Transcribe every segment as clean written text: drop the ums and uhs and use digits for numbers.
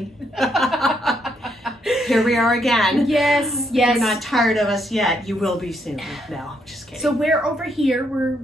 listening. Here we are again. Yes. If you're not tired of us yet, you will be soon. No, I'm just kidding. So we're over here. We're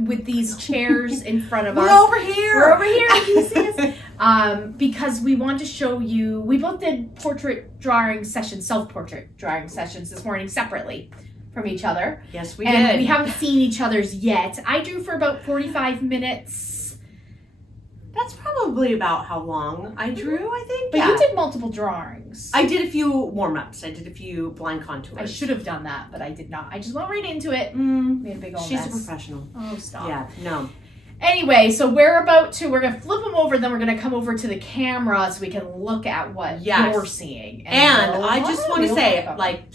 with these chairs in front of us. We're over here. We're over here. Can you see us? Because we want to show you. We both did portrait drawing sessions, self-portrait drawing sessions this morning separately from each other. Yes, we and did. We haven't seen each other's yet. I drew for about 45 minutes. That's probably about how long I drew, I think. But you did multiple drawings. I did a few warm-ups. I did a few blind contours. I should have done that, but I did not. I just went right into it. Made a big old She's mess. a professional. Oh, stop. Yeah, no. Anyway, so we're going to flip them over, then we're going to come over to the camera so we can look at what you're seeing. And I just want to say, like,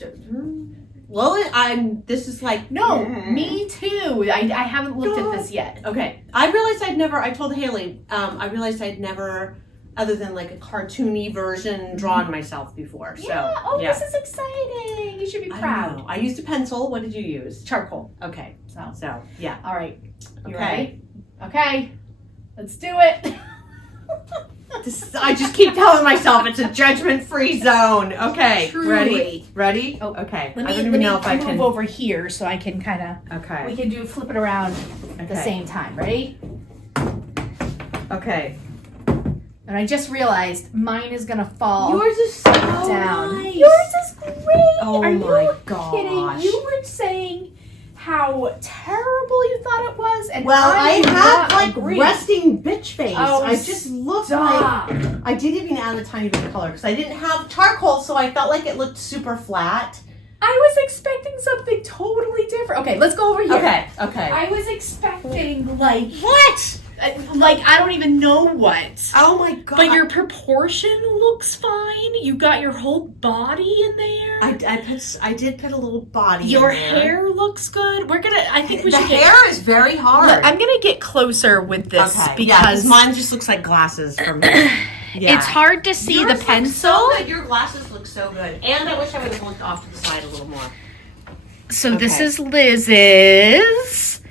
well, this is like... No, me too. I haven't looked at this yet. Okay. I realized I told Haley, I realized I'd never, other than like a cartoony version, drawn myself before. Yeah. So, this is exciting. You should be proud. I used a pencil. What did you use? Charcoal. Okay. So yeah. All right. You Okay. ready? Okay. Let's do it. I just keep telling myself it's a judgment-free zone. Okay. Truly. Ready? Oh, okay. Let I don't me even know if I move can. over here so I can kind of. Okay. We can flip it around at the same time. Ready? Okay. And I just realized mine is gonna fall. Yours is so down. nice. Yours is great. Oh Are my you gosh. kidding? You were saying how terrible you thought it was, and Well, I have like agree. resting bitch face. Oh, I just looked stop. like I did even add a tiny bit of color because I didn't have charcoal, so I felt like it looked super flat. I was expecting something totally different. Okay, let's go over here. Okay. I was expecting like What? I don't even know what. Oh my god! But your proportion looks fine. You got your whole body in there. I did put a little body. Your in there. hair looks good. I think we the should. hair is very hard. Look, I'm gonna get closer with this because mine just looks like glasses from here. Yeah. It's hard to see Yours the pencil. Look so good. Your glasses look so good, and I wish I would have looked off to the side a little more. So this is Liz's.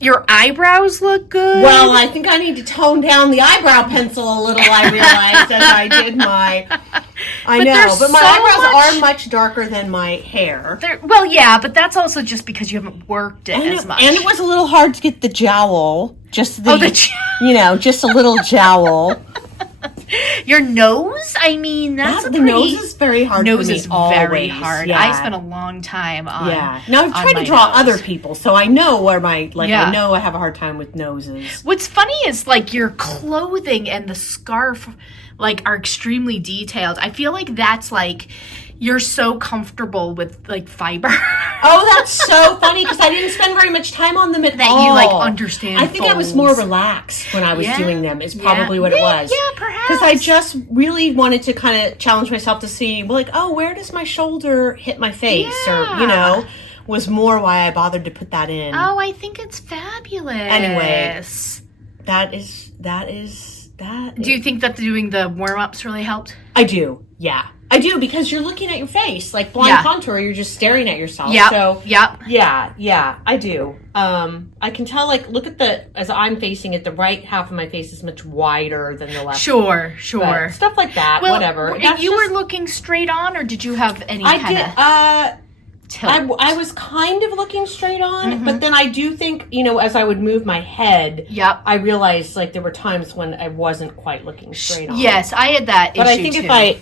Your eyebrows look good. Well, I think I need to tone down the eyebrow pencil a little, I realized, as I did my... but my eyebrows are much darker than my hair. Well, yeah, but that's also just because you haven't worked it as much. And it was a little hard to get the jowl. Just just a little jowl. Your nose? I mean, that's the nose is very hard. Nose for me is very always. hard. Yeah. I spent a long time on. Yeah. Now I've tried to draw other people, so I know where I know I have a hard time with noses. What's funny is like your clothing and the scarf, are extremely detailed. I feel like that's like. You're so comfortable with fiber. Oh, that's so funny because I didn't spend very much time on them at that all. You understand. I think I was more relaxed when I was doing them. Is probably what it was. Yeah, perhaps. Because I just really wanted to kind of challenge myself to see, where does my shoulder hit my face, or was more why I bothered to put that in. Oh, I think it's fabulous. Anyway, that is. Do you think that doing the warm-ups really helped? I do. Yeah. I do, because you're looking at your face. Like blind contour, you're just staring at yourself. Yeah. So, yeah, I do. I can tell, look at as I'm facing it, the right half of my face is much wider than the left. Sure. But stuff like that, whatever. Were looking straight on, or did you have any kind of tilt? I was kind of looking straight on, but then I do think, as I would move my head, I realized, there were times when I wasn't quite looking straight on. Yes, I had that issue, but I think too. if I,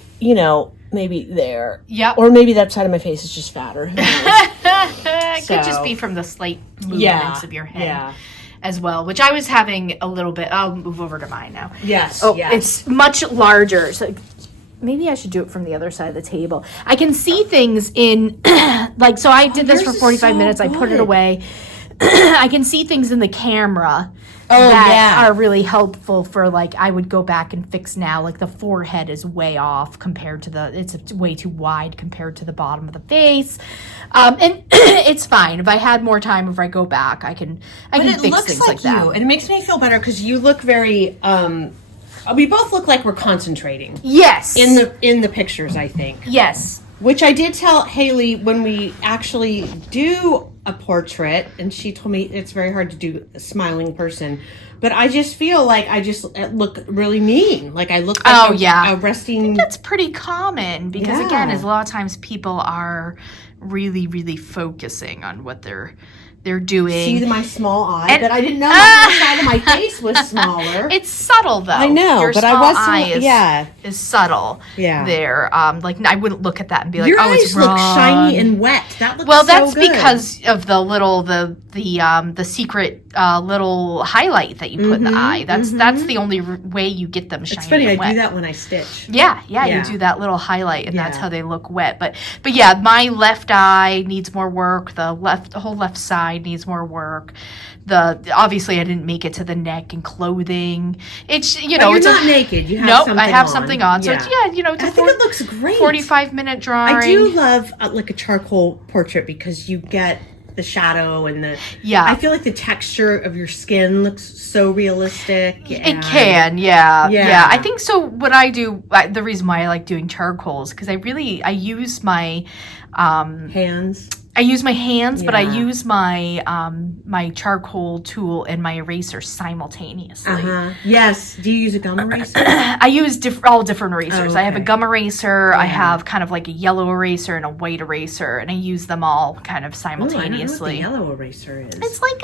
maybe there. Yep. Or maybe that side of my face is just fatter. It could just be from the slight movements of your head as well, which I was having a little bit. I'll move over to mine now. Yes. Oh, it's much larger. So maybe I should do it from the other side of the table. I can see things in, so I did this for 45 minutes. I put it away. I can see things in the camera that are really helpful for I would go back and fix now. The forehead is way off compared to it's way too wide compared to the bottom of the face. And it's fine. If I had more time, if I go back, I can fix things like that. And it makes me feel better because you look very, we both look like we're concentrating. Yes. In the pictures, I think. Yes. Which I did tell Haley when we actually do a portrait, and she told me it's very hard to do a smiling person. But I just feel like I just look really mean. Like I look like a resting... I think that's pretty common because, again, a lot of times people are really, really focusing on what they're doing. See my small eye, but I didn't know the side of my face was smaller. It's subtle, though. I know, your but small I wasn't. eye is subtle. Yeah, there. Like I wouldn't look at that and be like, your "Oh, eyes it's wrong." Look shiny and wet. That looks well, that's so good. because of the secret little highlight that you put in the eye. That's the only way you get them shiny. It's funny. And wet. I do that when I stitch. Yeah, you do that little highlight, and that's how they look wet. But yeah, my left eye needs more work. The whole left side needs more work. Obviously I didn't make it to the neck and clothing. It's but you're not naked. You have something I have on. something on. So it's, I think it looks great. 45-minute drawing. I do love like a charcoal portrait because you get the shadow and the I feel like the texture of your skin looks so realistic. It can, yeah. I think so. What I do, the reason why I like doing charcoal is because I use my hands. I use my hands, but I use my my charcoal tool and my eraser simultaneously. Yes. Do you use a gum eraser? I use all different erasers. I have a gum eraser. I have kind of like a yellow eraser and a white eraser, and I use them all kind of simultaneously. I don't know what the yellow eraser is. It's like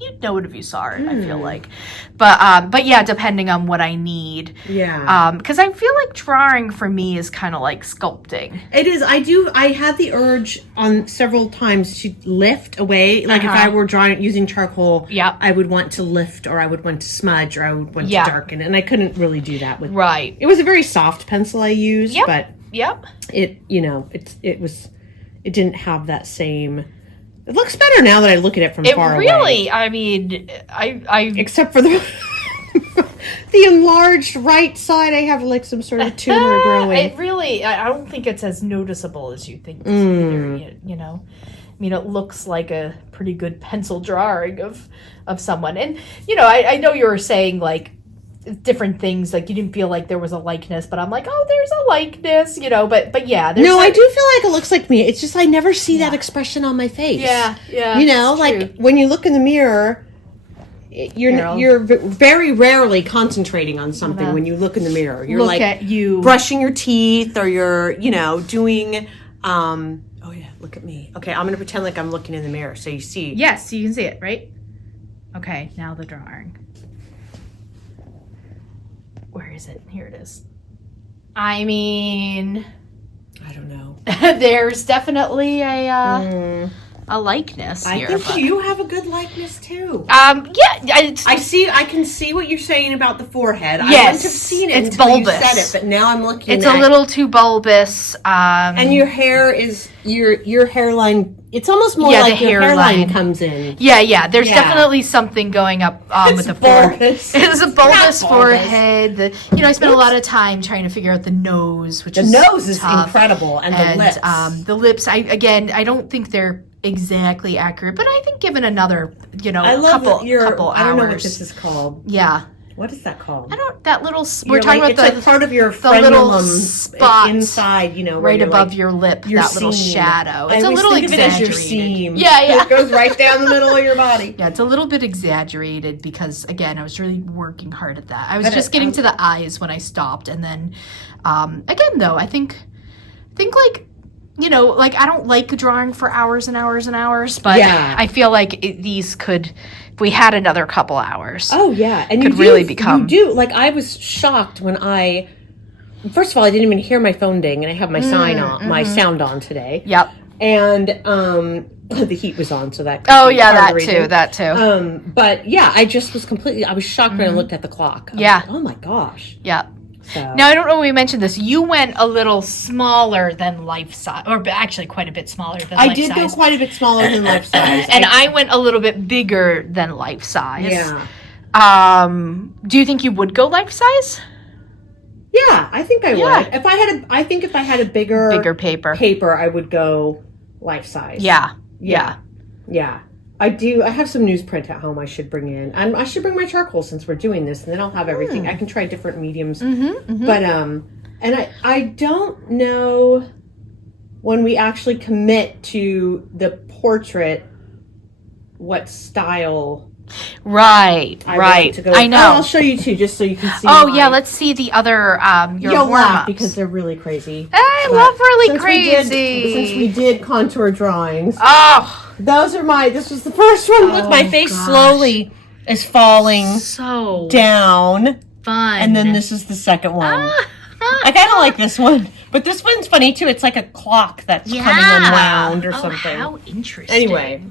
you'd know it if you saw it. I feel like, but yeah, depending on what I need. Yeah. Because I feel like drawing for me is kind of like sculpting. It is. I had the urge on several times to lift away. Like if I were drawing using charcoal, I would want to lift, or I would want to smudge, or I would want to darken, and I couldn't really do that with. Right. It was a very soft pencil I used, but it it didn't have that same. It looks better now that I look at it from far away. Really, I mean, I except for the the enlarged right side, I have like some sort of tumor growing. It really, I don't think it's as noticeable as you think. Either, you know, I mean, it looks like a pretty good pencil drawing of someone, and I know you were saying like different things, like you didn't feel like there was a likeness, but I'm like, oh, there's a likeness, but yeah, there's I do feel like it looks like me. It's just I never see that expression on my face. Yeah. Like when you look in the mirror, you're very rarely concentrating on something. When you look in the mirror, you're brushing your teeth, or you're doing oh yeah, look at me. Okay, I'm gonna pretend like I'm looking in the mirror so you see. Yes, you can see it, right? Okay, now the drawing. Where is it? Here it is. I mean, I don't know. There's definitely a likeness here. I think you have a good likeness too. I can see what you're saying about the forehead. Yes, I wouldn't have seen it it's until bulbous. You said it, but now I'm looking. It's a little too bulbous. And your hair is your hairline. It's almost more like your hairline comes in. Yeah. There's definitely something going up with the forehead. It's a bulbous forehead. I spent a lot of time trying to figure out the nose, which the nose is incredible, and the lips. The lips. I don't think they're exactly accurate, but I think given another, I love couple hours. I don't know what this is called. Yeah. What is that called? That little. We're talking about it's like part of your little spot inside, right above your lip. That little shadow. It's a little exaggerated. Your seam. Yeah. It goes right down the middle of your body. Yeah, it's a little bit exaggerated because again, I was really working hard at that. I was just getting to the eyes when I stopped, and then again though, I think like. Like I don't like drawing for hours and hours and hours, but I feel like these could, if we had another couple hours. Oh yeah, and could really become. You do. Like I was shocked when first of all, I didn't even hear my phone ding, and I have my my sound on today. Yep. And the heat was on, so that. Oh yeah, that too. But yeah, I just was I was shocked when I looked at the clock. Like, oh my gosh. Yeah. So. Now, I don't know if we mentioned this. You went a little smaller than life size, or actually quite a bit smaller than life size. I did go quite a bit smaller than life size. And I went a little bit bigger than life size. Yeah. Do you think you would go life size? Yeah, I think I would. If I had a bigger paper, I would go life size. Yeah. I do. I have some newsprint at home I should bring in. I should bring my charcoal since we're doing this, and then I'll have everything. I can try different mediums. But and I don't know. when we actually commit to the portrait, what style. Right. To go I know. I'll show you two just so you can see. Oh, yeah. Let's see the other, You'll laugh because they're really crazy. I love really crazy. Since we did contour drawings. Oh. This was the first one. Look, my face slowly is falling down. Fun. And then this is the second one. I kind of like this one. But this one's funny, too. It's like a clock that's coming unwound or something. How interesting. Anyway.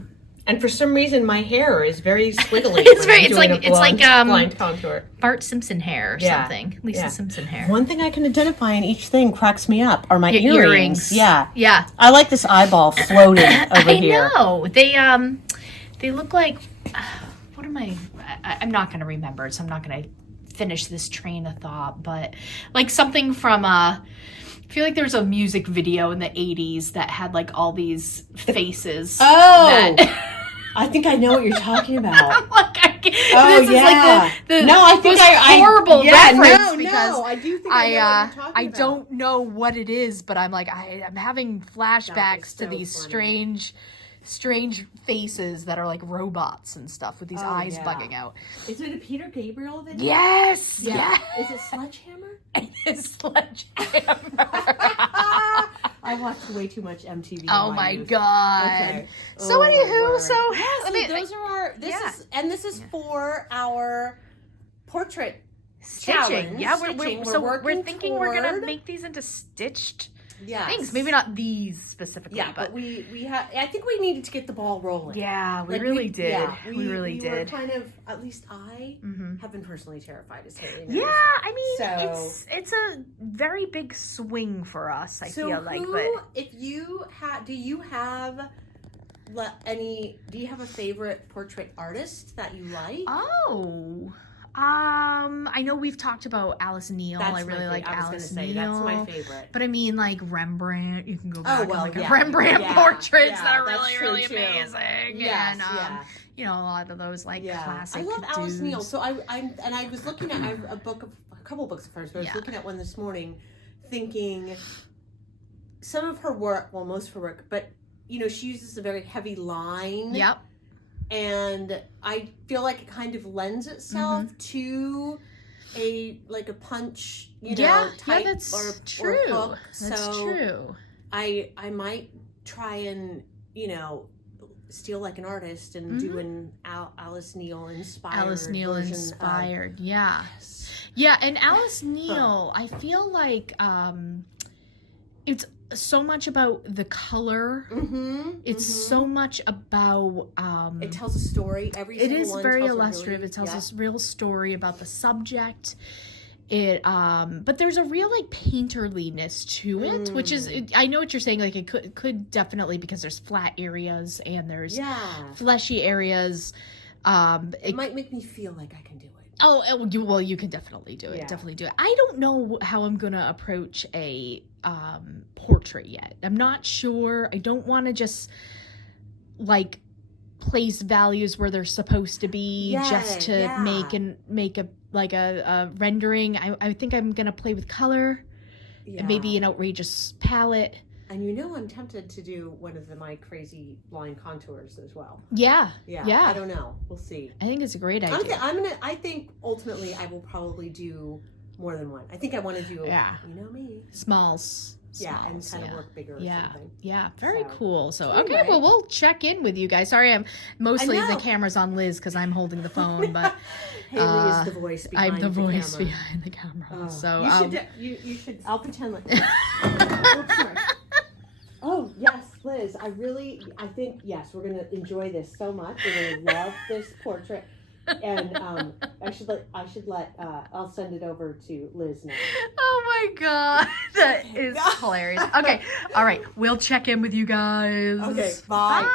And for some reason, my hair is very squiggly. it's like blind contour. Bart Simpson hair or something. Lisa Simpson hair. One thing I can identify in each thing cracks me up are my earrings. Yeah. I like this eyeball floating over here. I know. They look like what am I? I'm not going to remember, so I'm not going to finish this train of thought. But like something from I feel like there was a music video in the 80s that had like all these faces. I think I know what you're talking about. This is like the horrible reference because I do think I know what you're talking about. I don't know what it is, but I'm like I'm having flashbacks to these strange faces that are like robots and stuff with these eyes bugging out. Is it a Peter Gabriel video? Yes. Yeah. Is it Sledgehammer? It is Sledgehammer. I watched way too much MTV. Oh my god. Okay. So anywho, those are our. This is for our portrait stitching. Challenge. We're thinking we're gonna make these into stitched things. Maybe not these specifically. Yeah, but we have. I think we needed to get the ball rolling. Yeah, we really did. Yeah, we really did. Were kind of, at least I have been personally terrified as Haley knows. Yeah, I mean, it's a very big swing for us. I feel like. But if you do you have a favorite portrait artist that you like? I know we've talked about Alice Neel. I really like Alice Neel. That's my favorite. But I mean, like Rembrandt, you can go back and look at Rembrandt portraits that are really, really amazing. Yes, and you know, a lot of those like classic. I love dudes. Alice Neel. So I was looking at a couple books of hers, but I was looking at one this morning, thinking some of her work, well, most of her work, but you know, she uses a very heavy line. Yep. And I feel like it kind of lends itself to a punch, type or hook. That's true. I might try and steal like an artist and do an Alice Neel inspired. Yeah, and Alice Neel, I feel like it's so much about the color. It's so much about it tells a story. It is very illustrative. It tells a real story about the subject. But there's a real like painterliness to it, which is I know what you're saying. Like it could definitely, because there's flat areas and there's fleshy areas. It might make me feel like I can do it. Oh, well, you can definitely do it. Definitely do it. I don't know how I'm gonna approach a portrait yet. I'm not sure. I don't want to just like place values where they're supposed to be just to make a rendering. I think I'm gonna play with color, and maybe an outrageous palette. And I'm tempted to do one of my crazy line contours as well. Yeah. I don't know. We'll see. I think it's a great idea. I think ultimately I will probably do more than one. I think I want to do, me. Smalls. And kind of work bigger or something. Yeah, very cool. So, okay, well, we'll check in with you guys. Sorry, the camera's on Liz because I'm holding the phone, but Haley is the voice behind I'm the voice behind the camera. Oh. So you should. I'll pretend like. Oops, sorry. Oh yes, Liz. I think yes, we're gonna enjoy this so much. We're gonna love this portrait. And I should let I'll send it over to Liz now. Oh my god, that is hilarious. Okay, all right, we'll check in with you guys. Okay, bye.